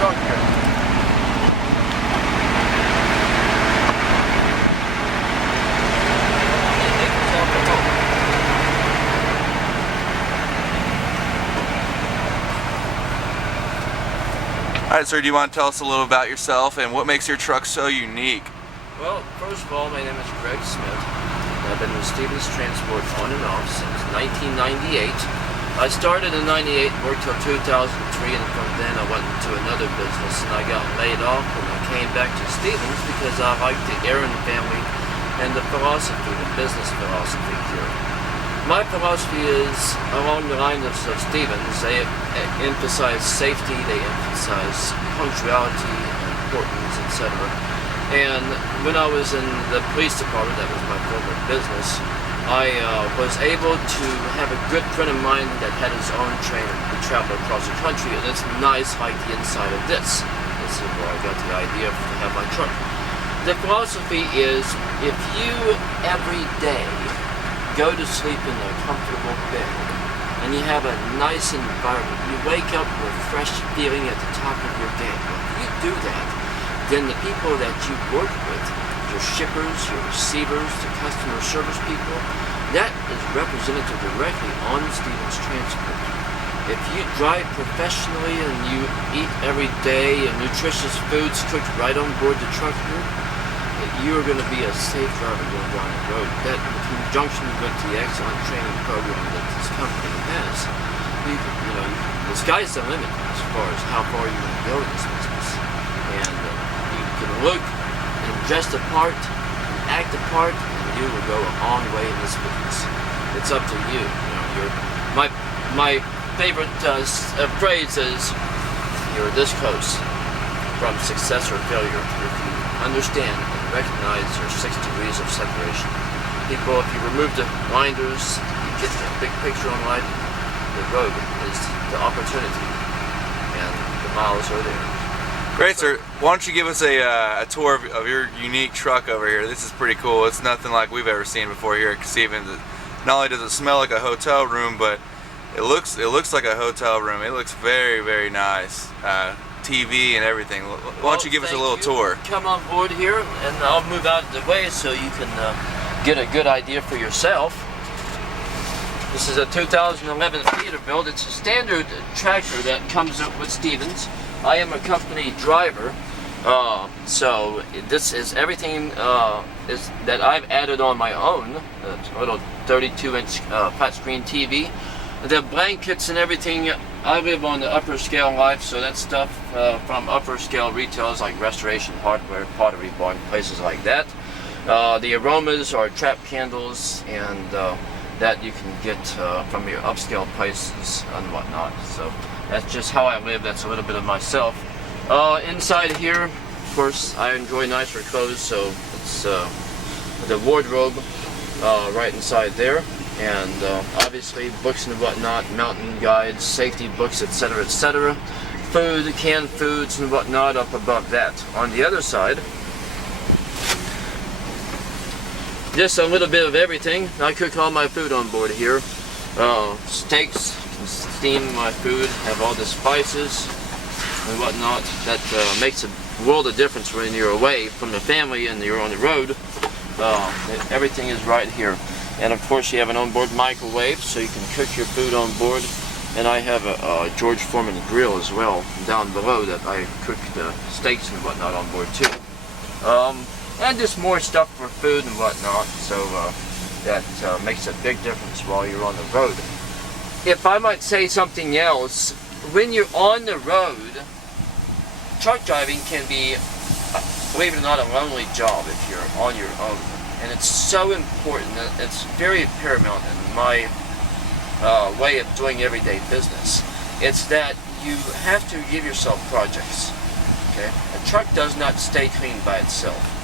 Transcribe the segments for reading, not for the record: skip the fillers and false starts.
truck here. Alright, sir, do you want to tell us a little about yourself and what makes your truck so unique? Well, first of all, my name is Greg Smith. I've been with Stevens Transport on and off since 1998. I started in 98, worked till 2003, and from then I went into another business and I got laid off and I came back to Stevens because I liked the Aaron family and the philosophy, the business philosophy here. My philosophy is along the lines of Stevens. They emphasize safety, they emphasize punctuality, importance, etc. And when I was in the police department, that was my former business, I was able to have a good friend of mine that had his own train and travel across the country, and it's nice like the inside of this. This is where I got the idea to have my truck. The philosophy is, if you every day go to sleep in a comfortable bed and you have a nice environment, you wake up with fresh feeling at the top of your game. If you do that, then the people that you work with, your shippers, your receivers, the customer service people, that is represented directly on Stevens Transport. If you drive professionally and you eat every day and nutritious foods cooked right on board the truck here, you are going to be a safe driver going down the road. That, in conjunction with the excellent training program that this company has, the sky's the limit as far as how far you can go in this business. And you can look and dress the part, and act the part, and you will go a long way in this business. It's up to you. My favorite phrase is, you're this close from success or failure if you understand and recognize your 6 degrees of separation. People, if you remove the blinders, you get the big picture on life. The road is the opportunity, and the miles are there. Great, sir. Why don't you give us a tour of your unique truck over here? This is pretty cool. It's nothing like we've ever seen before here at Stevens. Not only does it smell like a hotel room, but it looks like a hotel room. It looks very, very nice. TV and everything. Why don't you give us a little tour? Come on board here, and I'll move out of the way so you can get a good idea for yourself. This is a 2011 Peterbilt. It's a standard tractor that comes up with Stevens. I am a company driver, so this is everything that I've added on my own. A little 32-inch flat screen TV. The blankets and everything, I live on the upper scale life, so that stuff from upper scale retailers like Restoration Hardware, Pottery Barn, places like that. The aromas are trap candles, and that you can get from your upscale places and whatnot. So that's just how I live. That's a little bit of myself. Inside here, of course, I enjoy nicer clothes, so it's the wardrobe right inside there. And obviously books and whatnot, mountain guides, safety books, etc., etc. Food, canned foods and whatnot up above that. On the other side, just a little bit of everything. I cook all my food on board here. Steaks, steam my food, have all the spices and whatnot. That makes a world of difference when you're away from the family and you're on the road. Everything is right here. And of course you have an onboard microwave so you can cook your food on board. And I have a George Foreman grill as well down below that I cook the steaks and whatnot on board too. And just more stuff for food and whatnot, so that makes a big difference while you're on the road. If I might say something else, when you're on the road, truck driving can be, believe it or not, a lonely job if you're on your own. And it's so important, it's very paramount in my way of doing everyday business. It's that you have to give yourself projects. Okay? A truck does not stay clean by itself.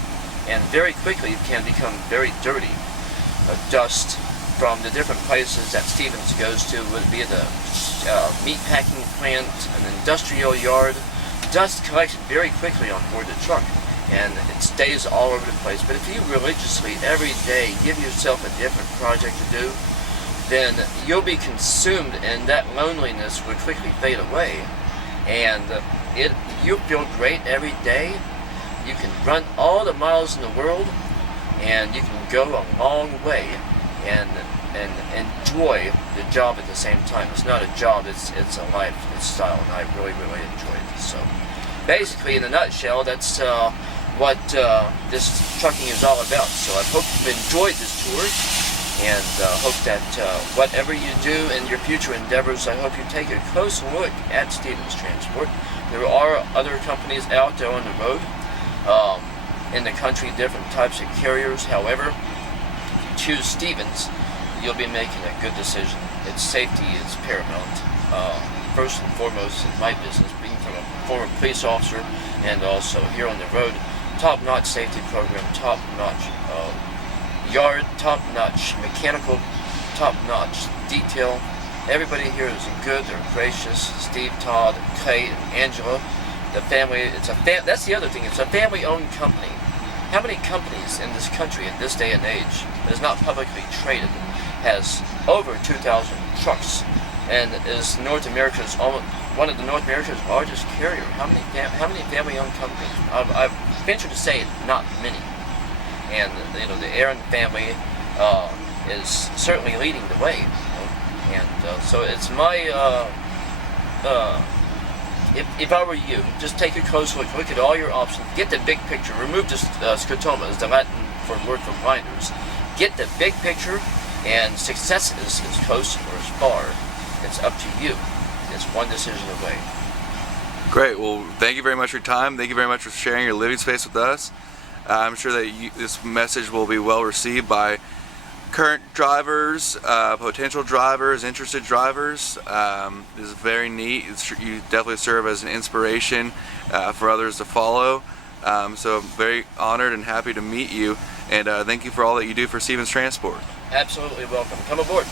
And very quickly it can become very dirty. Dust from the different places that Stevens goes to, would be the meat packing plant, an industrial yard. Dust collects very quickly on board the truck, and it stays all over the place. But if you religiously every day give yourself a different project to do, then you'll be consumed, and that loneliness will quickly fade away. And you feel great every day. You can run all the miles in the world, and you can go a long way and enjoy the job at the same time. It's not a job, it's a lifestyle, and I really enjoy it. So basically, in a nutshell, that's what this trucking is all about. So I hope you've enjoyed this tour, and hope that whatever you do in your future endeavors, I hope you take a close look at Stevens Transport. There are other companies out there on the road in the country, different types of carriers. However, if you choose Stevens, you'll be making a good decision. Its safety is paramount. First and foremost in my business, being from a former police officer and also here on the road, top-notch safety program, top-notch yard, top-notch mechanical, top-notch detail. Everybody here is good, they're gracious. Steve, Todd, Clay, and Angela. The family, that's the other thing, it's a family-owned company. How many companies in this country in this day and age that is not publicly traded has over 2,000 trucks and is one of the North America's largest carrier? How many family-owned companies? I venture to say not many. And the Aaron family is certainly leading the way. And so it's my if I were you, just take a close look at all your options, get the big picture, remove the scotomas, the Latin for word for blinders, get the big picture, and success is as close or as far. It's up to you. It's one decision away. Great. Well, thank you very much for your time. Thank you very much for sharing your living space with us. I'm sure that this message will be well received by current drivers, potential drivers, interested drivers. This is very neat. You definitely serve as an inspiration for others to follow. So I'm very honored and happy to meet you, and thank you for all that you do for Stevens Transport. Absolutely welcome. Come aboard.